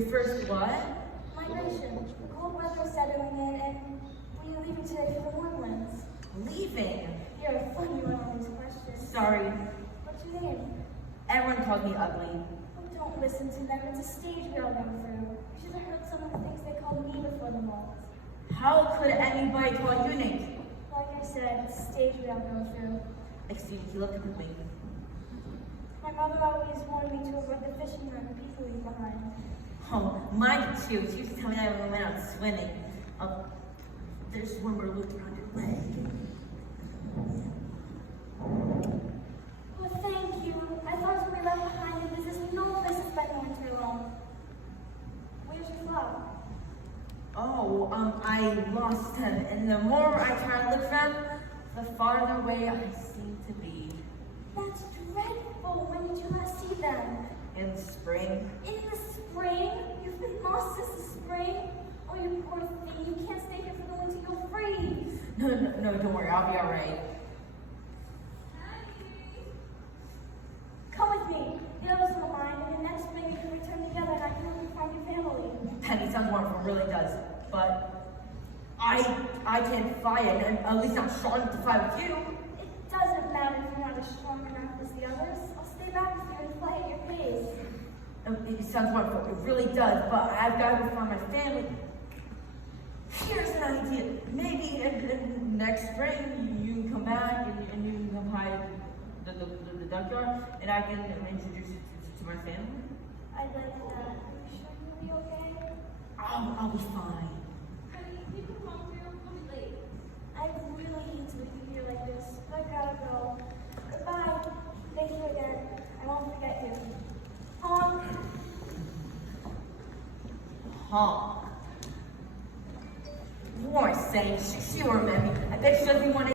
Your first what? Migration. The cold weather is settling in, and we are leaving today for the warm lands. Leaving. You're a funny one on these questions. Sorry. What's your name? Everyone calls me ugly. Oh, don't listen to them. It's a stage we all go through. You should have heard some of the things they called me before the mold. How could anybody call you names? Like I said, it's a stage we all go through. Excuse me, he looked up at me. My mother always warned me to avoid the fishing rod the people leave behind. Oh, mine too. She used to tell me that when we went out swimming. There's one more loop around your leg. Well, thank you. I thought it was we left behind, and this is no place to spend the winter alone. Where's your flower? Oh, I lost him, and the more I try to look for him, the farther away I seem to be. That's dreadful. When did you last see them? In spring. In the spring? You've been lost since the spring? Oh, you poor thing. You can't stay here for the winter. You'll freeze. No, don't worry. I'll be all right. Come with me. The others will mind, and then next spring we can return together, and I can help you find your family. Penny sounds wonderful, really does. But I can't fight, and at least not strong enough to fight with you. It doesn't matter if you're not as strong enough as the others. I'll stay back with you and play at your pace. It sounds wonderful, it really does, but I've got to go find my family. Here's an idea. Maybe in next spring you can come back and you can come hide the duckyard, and I can introduce you to my family. I'd like that. Are you sure you'll be okay? I'll be fine. Honey, you can come through. I'll be late. I really hate to leave you here like this, but I gotta go. Goodbye. Thank you again. I won't forget you. Honk. Honk. You weren't saying she remembered me. I bet she doesn't want to.